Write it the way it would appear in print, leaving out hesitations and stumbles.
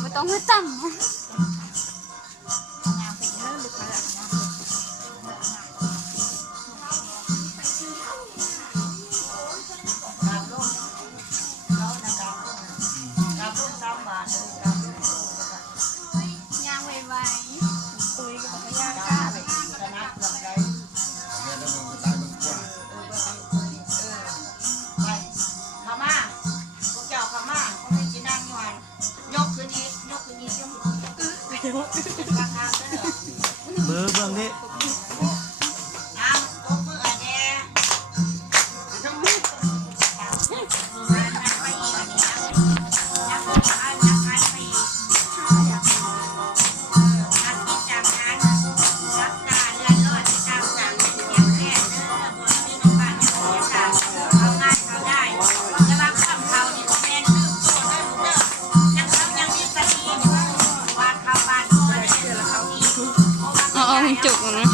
ไม่ต้องให้ตั้งย่างไวๆตุยกับย่างข้าเลยพม่าพวกเจ้าพม่าเขาไม่กินนั่งอยู่หันยกขึ้นนี้ยกขึ้นนี้ยกขึ้นนี้ข้างๆนั่นเหรอ มือเบื้องนี้ เอาตบมือแน่นักไปอีกนักไปอีกนักไปอีกนักกินจากงานรักษาเรือนรอดตามสั่งเสียงแค่เด้อบนที่น้ำปานยังเสียตาเอาง่ายเขาได้จะบางคำเขานี่ก็แม่นลืมตัวเด้อเด้อยังเขายังมีสติอยู่วาดเข้าบ้านก็ได้เจอแล้วเขาอีก เอาจุกนะ